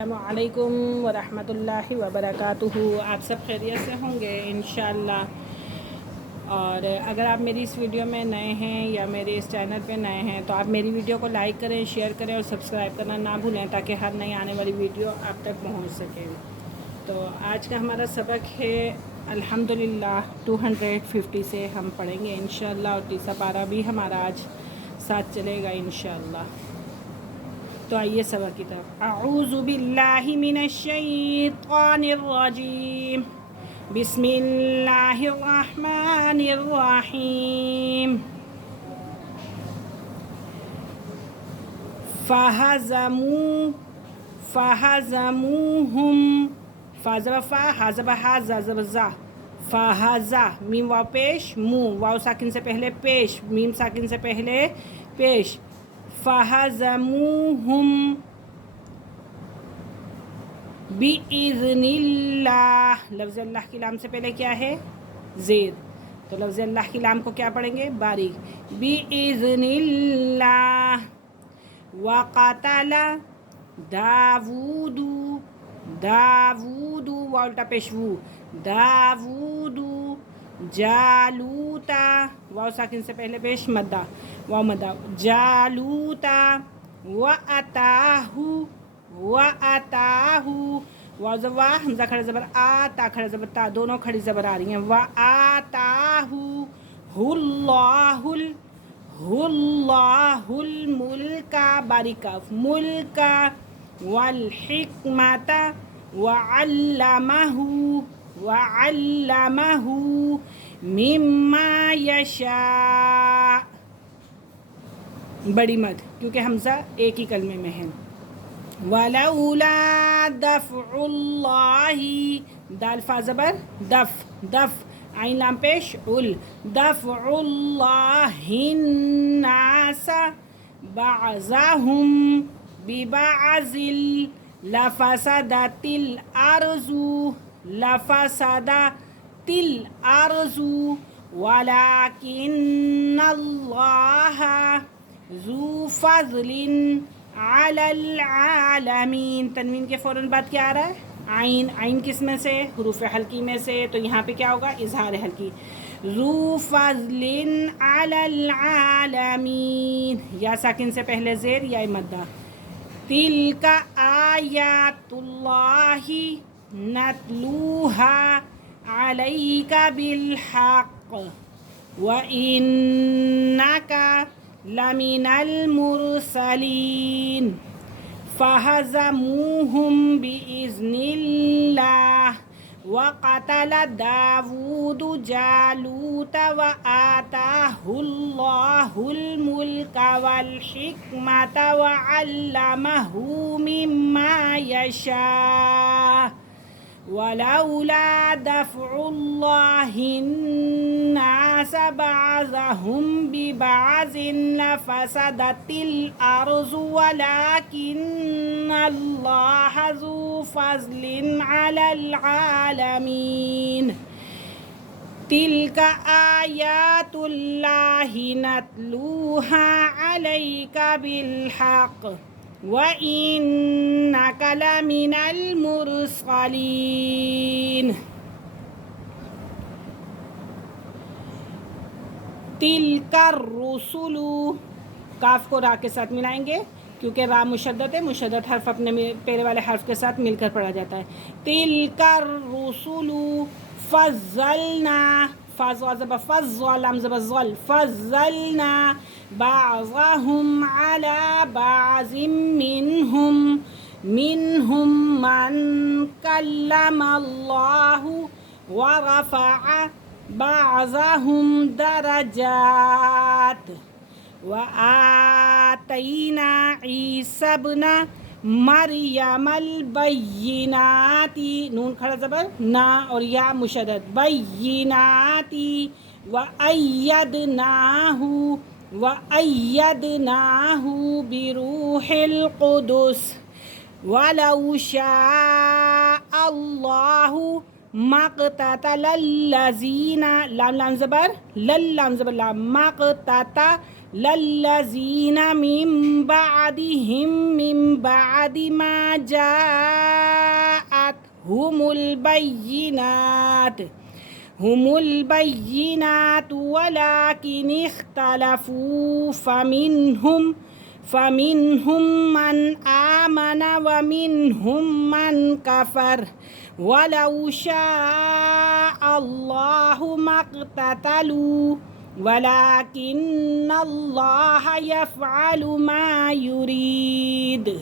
السلام علیکم ورحمۃ اللہ وبرکاتہ۔ آپ سب خیریت سے ہوں گے انشاءاللہ۔ اور اگر آپ میری اس ویڈیو میں نئے ہیں یا میرے اس چینل پہ نئے ہیں تو آپ میری ویڈیو کو لائک کریں، شیئر کریں اور سبسکرائب کرنا نہ بھولیں تاکہ ہر نئی آنے والی ویڈیو آپ تک پہنچ سکے۔ تو آج کا ہمارا سبق ہے الحمدللہ 250 سے ہم پڑھیں گے انشاءاللہ، اور تیسرا پارہ بھی ہمارا آج ساتھ چلے گا انشاءاللہ۔ تو آئیے سبق کی طرف۔ اعوذ باللہ من الشیطان الرجیم، بسم اللہ الرحمن الرحیم۔ فہزموہم، فا زبر فا، ہا زبر ہا، زا زبر زا، فہزا، میم واو پیش، مو واو ساکن سے پہلے پیش، میم ساکن سے پہلے پیش، فہزموہم بِإِذْنِ اللہ۔ لفظ اللہ کی لام سے پہلے کیا ہے؟ زیر، تو لفظ اللہ کی لام کو کیا پڑھیں گے؟ باریک، بِإِذْنِ اللہ۔ وَقَتَلَ داود، داود واو الٹا پیش وو، داود جالوتا، واو ساکن سے پہلے پیش مدہ، واو مدہ، جالوتا، وَأَتَاہُ، وَأَتَاہُ، واو زبر وا، حمزہ کھڑا زبر آ، تا کھڑا زبر تا، دونوں کھڑی زبر آ رہی ہیں۔ وَآتَاہُ اللَّهُ، اللَّهُ الملک، باریک کاف، ملک، والحکمت، وعلمہ، وعلمہ مما یشاء، بڑی مد کیونکہ حمزہ ایک ہی کلمے میں ہے۔ وَلَوْلَا دَفْعُ اللَّهِ، دال فا زبر دف، دف عین لام پیش ال، دَفْعُ اللَّهِ النَّاسَ بَعْضَهُمْ بِبَعْضٍ لَفَسَدَتِ الْأَرْضُ، لَفَسَدَتِ الْأَرْضُ وَلَكِنَّ اللَّهَ ذُو فَضْلٍ عَلَى الْعَالَمِينَ۔ تنوین کے فوراً بعد کیا آ رہا ہے؟ عین، عین کس میں سے؟ حروف حلقی میں سے، تو یہاں پہ کیا ہوگا؟ اظہار حلقی، ذو فضل علی العالمین، یا ساکن سے پہلے زیر یا مدہ۔ تلک آیات اللہ نتلوہا علیک بالحق وإنک لمن المرسلین۔ فہزموہم بإذن اللہ، وقتل داود جالوت، وآتاہ اللہ الملک والحکمت، وعلمہ مما یشاء۔ وَلَوْلَا دَفْعُ اللَّهِ النَّاسَ بَعْضَهُمْ بِبَعْضٍ لَفَسَدَتِ الْأَرْضُ وَلَكِنَّ اللَّهَ ذُو فَضْلٍ عَلَى الْعَالَمِينَ۔ تِلْكَ آيَاتُ اللَّهِ نَتْلُوهَا عَلَيْكَ بِالْحَقِّ وَإِنَّكَ لَمِنَ الْمُرْسَلِينَ۔ تِلْكَ الرُّسُلُ، کاف کو را کے ساتھ ملائیں گے کیونکہ را مشدد ہے، مشدد حرف اپنے پہلے والے حرف کے ساتھ مل کر پڑھا جاتا ہے۔ تِلْكَ الرُّسُلُ فَضَّلْنَا، فا زبر فض، لام زبر ظل، فَضَّلْنَا بَعْضَهُمْ عَلَى بَعْضٍ مِّنْهُمْ مَنْ كَلَّمَ اللَّهُ وَرَفَعَ بَعْضَهُمْ دَرَجَاتٍ، وَآتَيْنَا عِیسیٰ ابْنَ مَرْیَمَ الْبَیِّنَاتِ، نون کھڑا زبر نا اور یا مشدد، بَیِّنَاتِ، وَأَیَّدْنَاهُ بِرُوحِ الْقُدُسِ، وَلَوْ شَاءَ اللَّهُ مَا اقْتَتَلَ الَّذِینَ، لام لام زبر لل، لام زبر لام، مَا اقْتَتَلَ للذین من بعدهم من بعد ما جاءتهم البینات هم البینات ولكن اختلفوا فمنهم من آمن ومنهم من كفر ولو شاء الله ما اقتتلوا ولكن الله يفعل ما يريد.